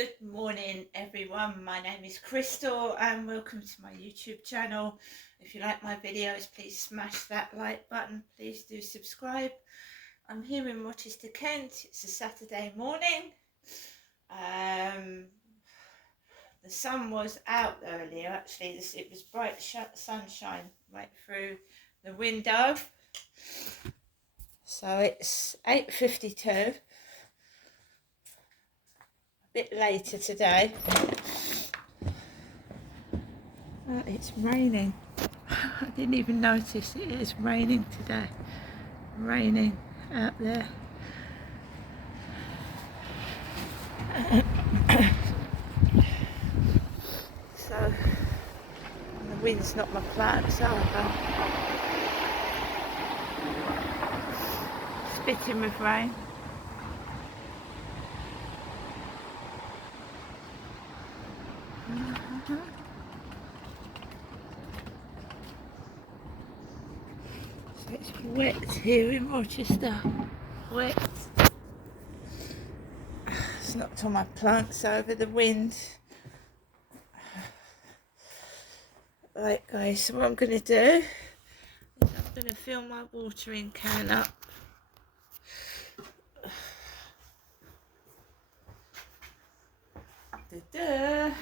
Good morning everyone, my name is Crystal and welcome to my YouTube channel. If you like my videos, please smash that like button, please do subscribe. I'm here in Rochester, Kent. It's a Saturday morning. The sun was out earlier actually, it was bright sunshine right through the window. So it's 8:52. Bit later today. It's raining. I didn't even notice it is raining today. Raining out there. So the wind's knocked my plants over. Spitting with rain. So it's wet here in Rochester. Wet. It's knocked all my plants over, the wind. Right guys, so what I'm going to do is I'm going to fill my watering can up. Da-da.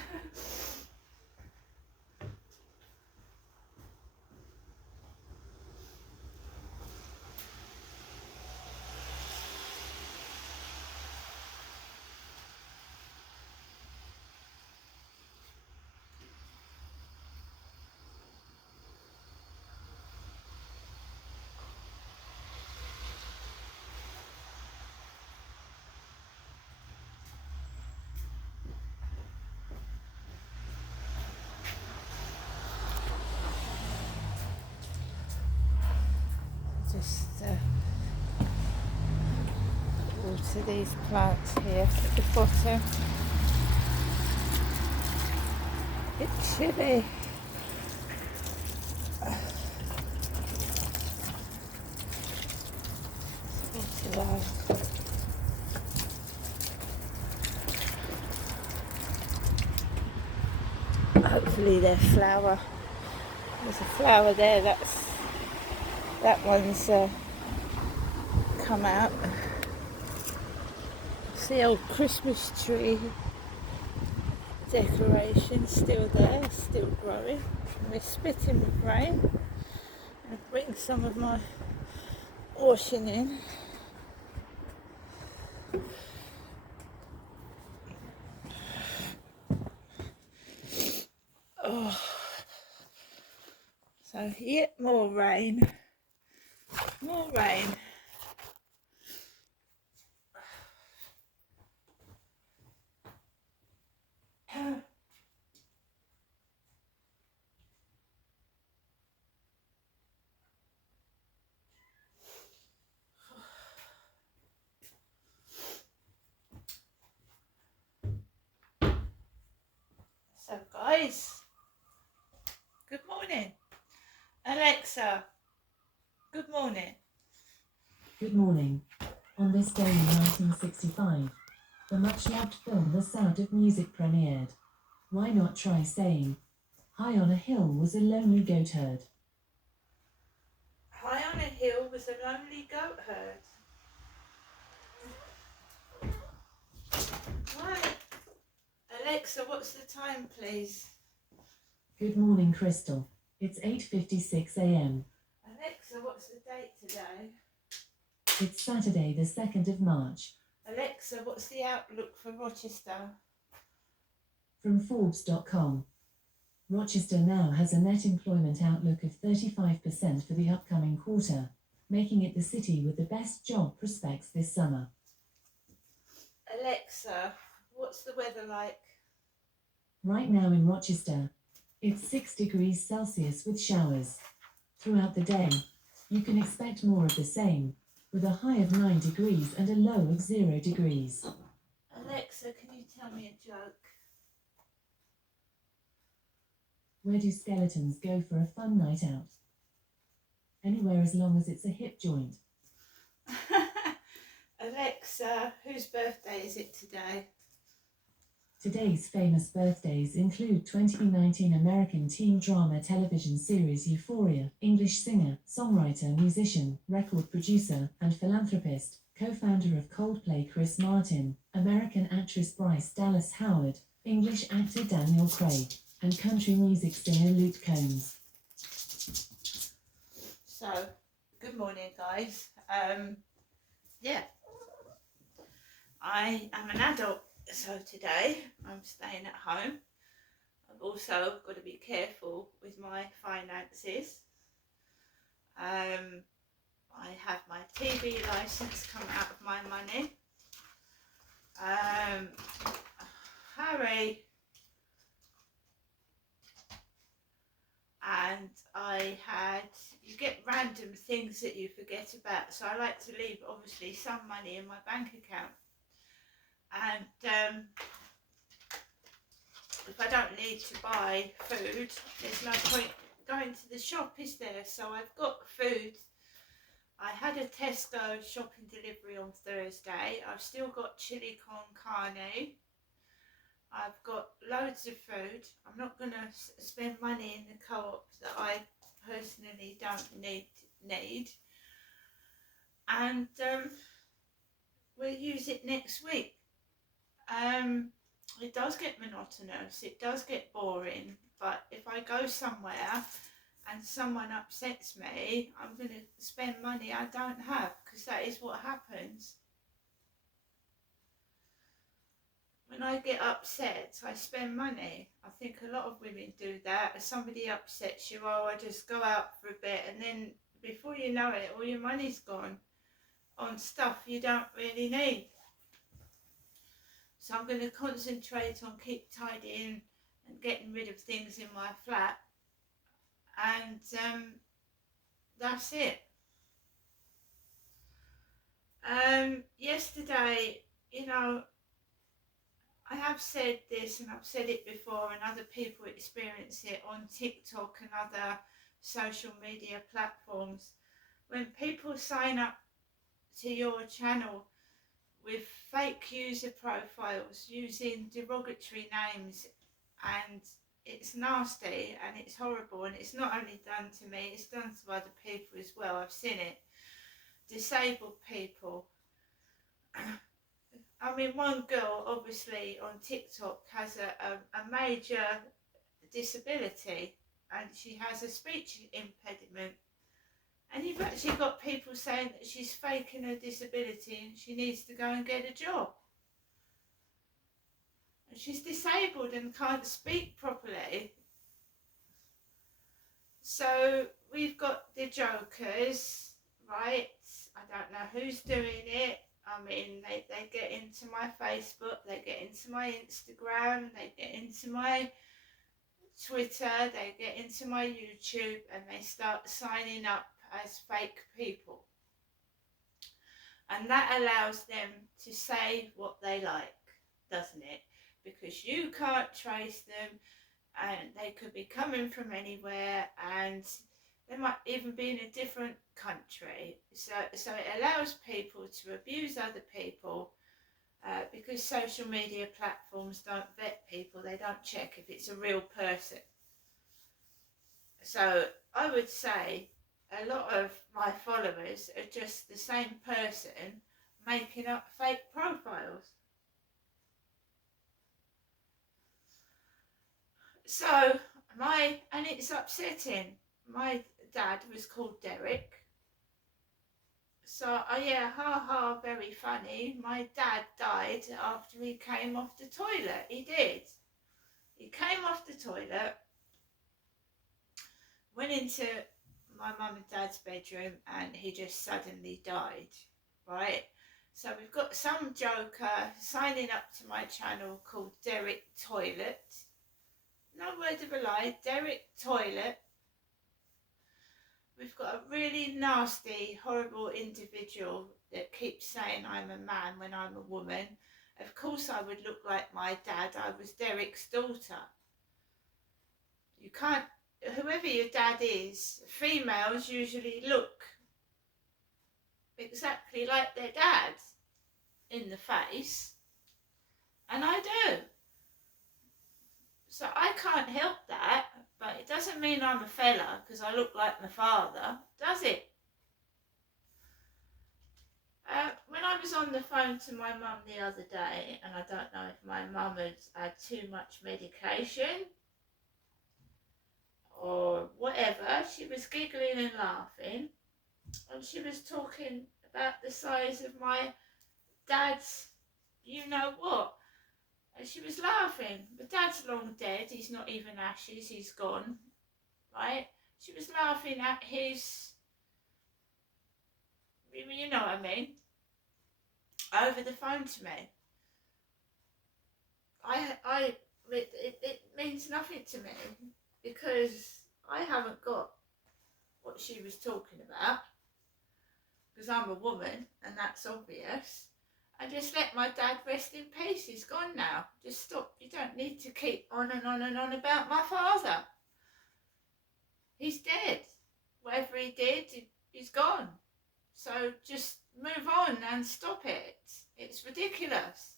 Just water these plants here at the bottom. It's chilly. Hopefully they'll flower. There's a flower there, that one's come out. It's the old Christmas tree decoration still there, still growing. And we're spitting with rain. I'll bring some of my washing in. Oh. So yet more rain. More rain. So guys, good morning. Alexa, good morning. Good morning. On this day in 1965, the much-loved film The Sound of Music premiered. Why not try saying, "High on a hill was a lonely goat herd." High on a hill was a lonely goat herd. Right. Alexa, what's the time, please? Good morning, Crystal. It's 8:56 a.m. Alexa, what's the date today? It's Saturday, the 2nd of March. Alexa, what's the outlook for Rochester? From Forbes.com. Rochester now has a net employment outlook of 35% for the upcoming quarter, making it the city with the best job prospects this summer. Alexa, what's the weather like? Right now in Rochester, it's 6 degrees Celsius with showers. Throughout the day, you can expect more of the same, with a high of 9 degrees and a low of 0 degrees. Alexa, can you tell me a joke? Where do skeletons go for a fun night out? Anywhere as long as it's a hip joint. Alexa, whose birthday is it today? Today's famous birthdays include 2019 American teen drama television series Euphoria, English singer, songwriter, musician, record producer, and philanthropist, co-founder of Coldplay Chris Martin, American actress Bryce Dallas Howard, English actor Daniel Craig, and country music singer Luke Combs. So, good morning, guys. Yeah, I am an adult, so today I'm staying at home. I've also got to be careful with my finances. I have my TV license come out of my money. Harry and you get random things that you forget about, so I like to leave obviously some money in my bank account, and if I don't need to buy food, there's no point going to the shop, is there? So I've got food. I had a Tesco shopping delivery on Thursday. I've still got chili con carne. I've got loads of food. I'm not going to spend money in the co-op that I personally don't need. And we'll use it next week. It does get monotonous, it does get boring, but if I go somewhere and someone upsets me, I'm going to spend money I don't have, because that is what happens. When I get upset, I spend money. I think a lot of women do that. If somebody upsets you, I just go out for a bit, and then before you know it, all your money's gone on stuff you don't really need. So I'm going to concentrate on keep tidying and getting rid of things in my flat, and that's it. Yesterday, I have said this, and I've said it before, and other people experience it on TikTok and other social media platforms. When people sign up to your channel with fake user profiles using derogatory names, and it's nasty and it's horrible, and it's not only done to me, it's done to other people as well. I've seen it. Disabled people. I mean, one girl obviously on TikTok has a major disability, and she has a speech impediment, and you've actually got people saying that she's faking her disability and she needs to go and get a job. And she's disabled and can't speak properly. So we've got the jokers, right? I don't know who's doing it. I mean, they get into my Facebook, they get into my Instagram, they get into my Twitter, they get into my YouTube, and they start signing up as fake people. And that allows them to say what they like, doesn't it? Because you can't trace them, and they could be coming from anywhere, and they might even be in a different country. So it allows people to abuse other people, because social media platforms don't vet people. They don't check if it's a real person. So I would say a lot of my followers are just the same person making up fake profiles. So and it's upsetting. My dad was called Derek. So yeah, very funny. My dad died after he came off the toilet. He did. He came off the toilet, went into my mum and dad's bedroom, and he just suddenly died, right? So we've got some joker signing up to my channel called Derek Toilet. No word of a lie, Derek Toilet. We've got a really nasty, horrible individual that keeps saying I'm a man when I'm a woman. Of course I would look like my dad. I was Derek's daughter. You can't, whoever your dad is, females usually look exactly like their dad in the face. And I do. So I can't help that, but it doesn't mean I'm a fella because I look like my father, does it? When I was on the phone to my mum the other day, and I don't know if my mum had too much medication or whatever, she was giggling and laughing, and she was talking about the size of my dad's, you know what, and she was laughing. My dad's long dead, he's not even ashes, he's gone, right? She was laughing at his, you know what I mean, over the phone to me. It means nothing to me because I haven't got what she was talking about because I'm a woman and that's obvious. I just let my dad rest in peace. He's gone now. Just stop. You don't need to keep on and on and on about my father. He's dead. Whatever he did, he's gone. So just move on and stop it. It's ridiculous.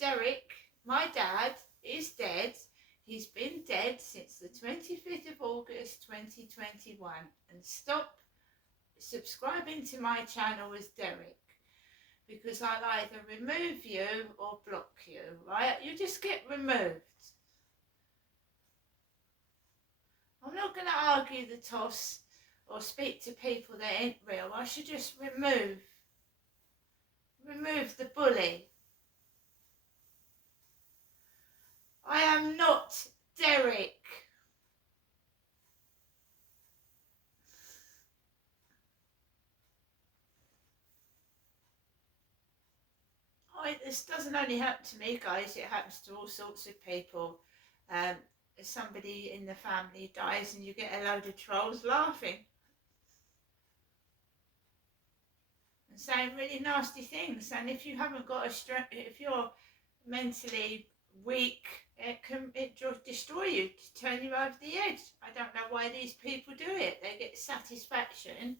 Derek, my dad, is dead. He's been dead since the 25th of August 2021. And stop subscribing to my channel as Derek, because I'll either remove you or block you, right? You just get removed. I'm not going to argue the toss or speak to people that ain't real. I should just remove the bully. I am not Derek. This doesn't only happen to me, guys, it happens to all sorts of people. Somebody in the family dies and you get a load of trolls laughing and saying really nasty things. And if you haven't got a strength, if you're mentally weak, it destroy you, turn you over the edge. I don't know why these people do it. They get satisfaction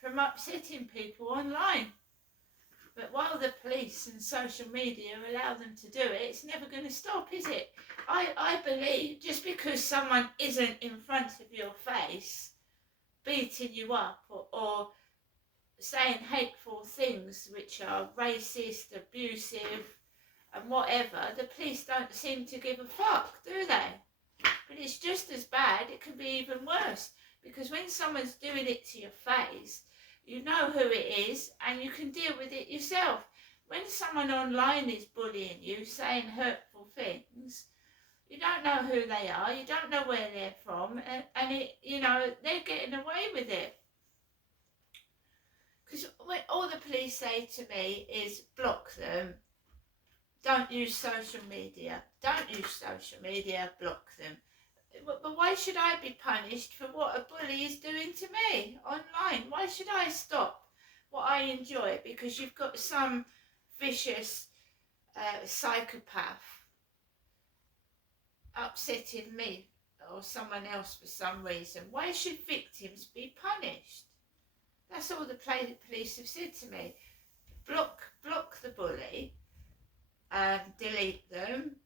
from upsetting people online. But while the police and social media allow them to do it, it's never going to stop, is it? I believe just because someone isn't in front of your face beating you up or saying hateful things which are racist, abusive and whatever, the police don't seem to give a fuck, do they? But it's just as bad, it can be even worse, because when someone's doing it to your face, you know who it is and you can deal with it yourself. When someone online is bullying you, saying hurtful things, you don't know who they are, you don't know where they're from, and it, you know, they're getting away with it. Because all the police say to me is block them, don't use social media, block them. But why should I be punished for what a bully is doing to me online? Why should I stop what I enjoy because you've got some vicious psychopath upsetting me or someone else for some reason? Why should victims be punished? That's all the police have said to me. Block the bully, delete them,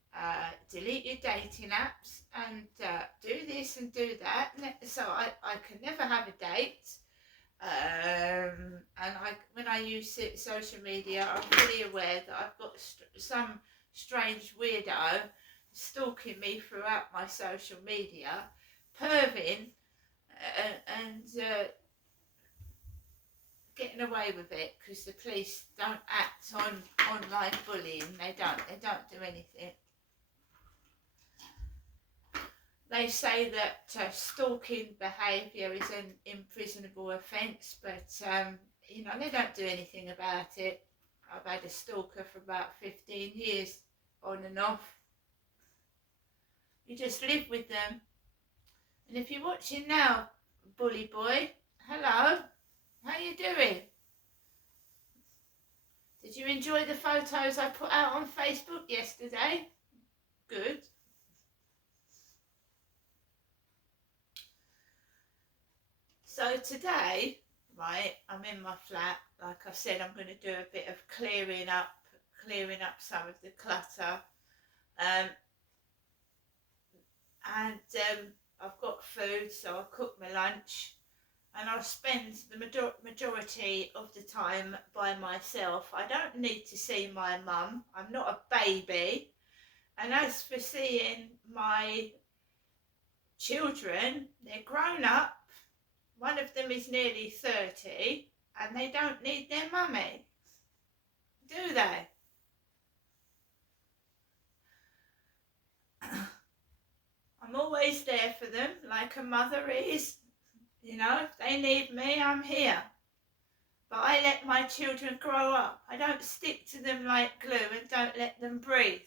delete your dating apps, and do this and do that, so I can never have a date. And when I use social media, I'm fully aware that I've got some strange weirdo stalking me throughout my social media, perving and getting away with it, because the police don't act on online bullying. They don't do anything. They say that stalking behaviour is an imprisonable offence, but you know, they don't do anything about it. I've had a stalker for about 15 years, on and off. You just live with them. And if you're watching now, bully boy, hello, how you doing? Did you enjoy the photos I put out on Facebook yesterday? Good. So today, right, I'm in my flat. Like I said, I'm going to do a bit of clearing up some of the clutter. and I've got food, so I cook my lunch, and I spend the majority of the time by myself. I don't need to see my mum. I'm not a baby. And as for seeing my children, they're grown up. One of them is nearly 30, and they don't need their mummy, do they? I'm always there for them, like a mother is. You know, if they need me, I'm here. But I let my children grow up. I don't stick to them like glue and don't let them breathe.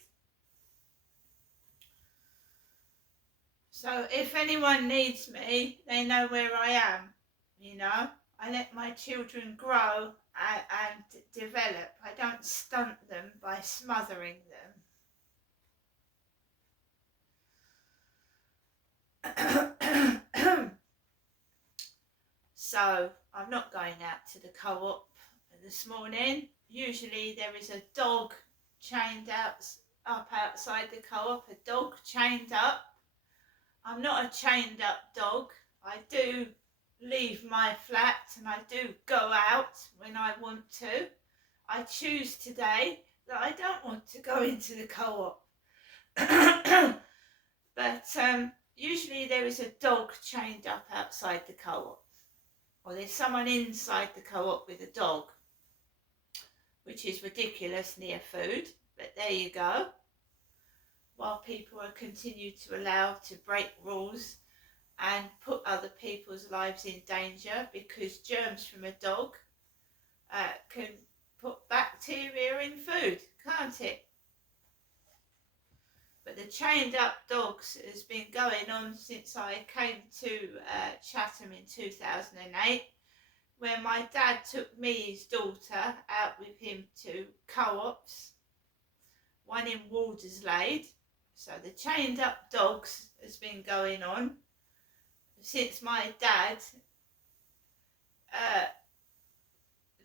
So if anyone needs me, they know where I am, you know. I let my children grow and develop. I don't stunt them by smothering them. So I'm not going out to the co-op this morning. Usually there is a dog chained up outside the co-op, a dog chained up. I'm not a chained up dog. I do leave my flat and I do go out when I want to. I choose today that I don't want to go into the co-op. But usually there is a dog chained up outside the co-op, or there's someone inside the co-op with a dog, which is ridiculous near food, but there you go. While people are continued to allow to break rules and put other people's lives in danger, because germs from a dog can put bacteria in food, can't it? But the chained up dogs has been going on since I came to Chatham in 2008, where my dad took me, his daughter, out with him to co-ops, one in Walderslade. So the chained up dogs has been going on since my dad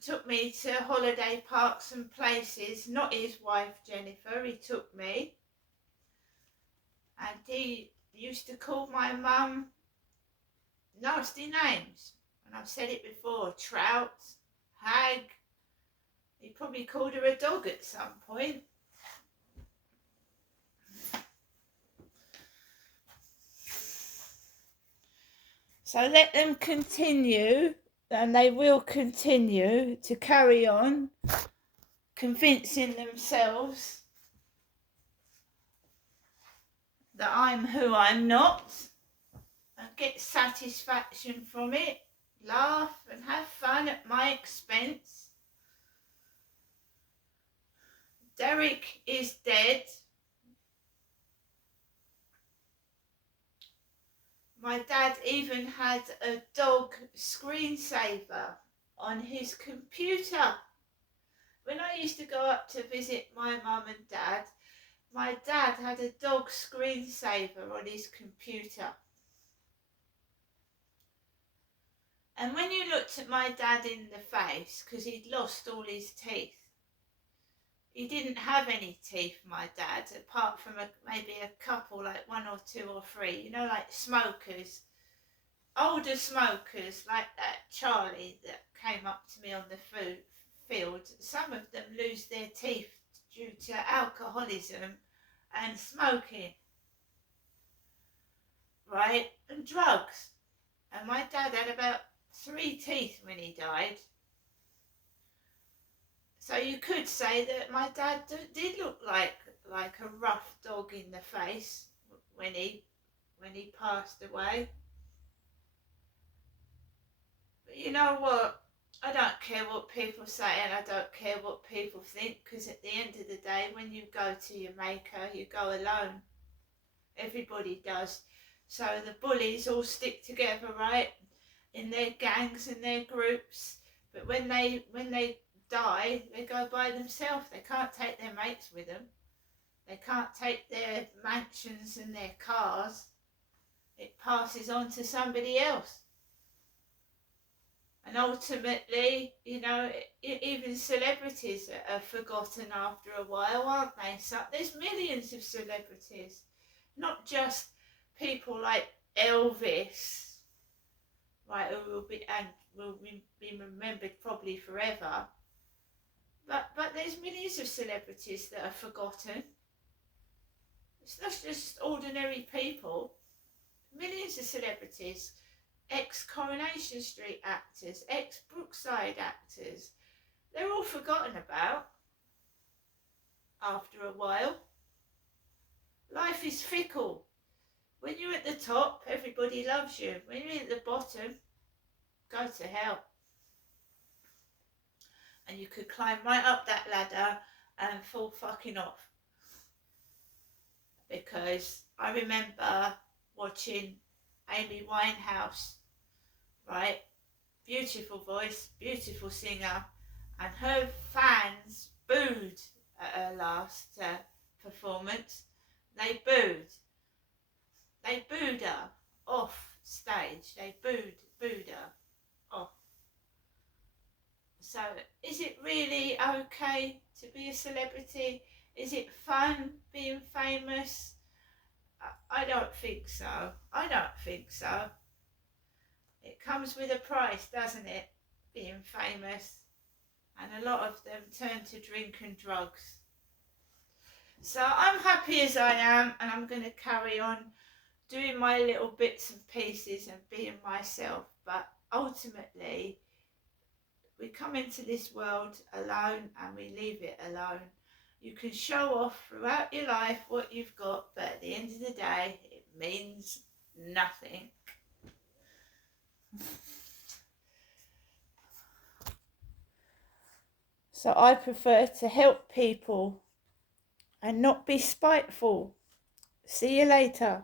took me to holiday parks and places, not his wife Jennifer, he took me. And he used to call my mum nasty names. And I've said it before, trout, hag. He probably called her a dog at some point. So let them continue, and they will continue to carry on convincing themselves that I'm who I'm not, and get satisfaction from it, laugh and have fun at my expense. Derek is dead. My dad even had a dog screensaver on his computer. When I used to go up to visit my mum and dad, my dad had a dog screensaver on his computer. And when you looked at my dad in the face, because he'd lost all his teeth, he didn't have any teeth, my dad, apart from maybe a couple, like 1 or 2 or 3, you know, like smokers, older smokers, like that Charlie that came up to me on the field. Some of them lose their teeth due to alcoholism and smoking, right, and drugs. And my dad had about 3 teeth when he died. So you could say that my dad did look like a rough dog in the face when he passed away. But you know what? I don't care what people say, and I don't care what people think, because at the end of the day, when you go to your maker, you go alone. Everybody does. So the bullies all stick together, right, in their gangs and their groups. But when they die, they go by themselves. They can't take their mates with them. They can't take their mansions and their cars. It passes on to somebody else. And ultimately, you know, even celebrities are forgotten after a while, aren't they? So there's millions of celebrities, not just people like Elvis, right, who will be remembered probably forever. But there's millions of celebrities that are forgotten. It's not just ordinary people. Millions of celebrities, ex-Coronation Street actors, ex-Brookside actors, they're all forgotten about after a while. Life is fickle. When you're at the top, everybody loves you. When you're at the bottom, go to hell. And you could climb right up that ladder and fall fucking off. Because I remember watching Amy Winehouse, right? Beautiful voice, beautiful singer, and her fans booed at her last performance. They booed her off stage. They booed her off. So is it really okay to be a celebrity? Is it fun being famous? I don't think so. I don't think so. It comes with a price, doesn't it? Being famous. And a lot of them turn to drink and drugs. So I'm happy as I am, and I'm going to carry on doing my little bits and pieces and being myself. But ultimately, we come into this world alone and we leave it alone. You can show off throughout your life what you've got, but at the end of the day, it means nothing. So I prefer to help people and not be spiteful. See you later.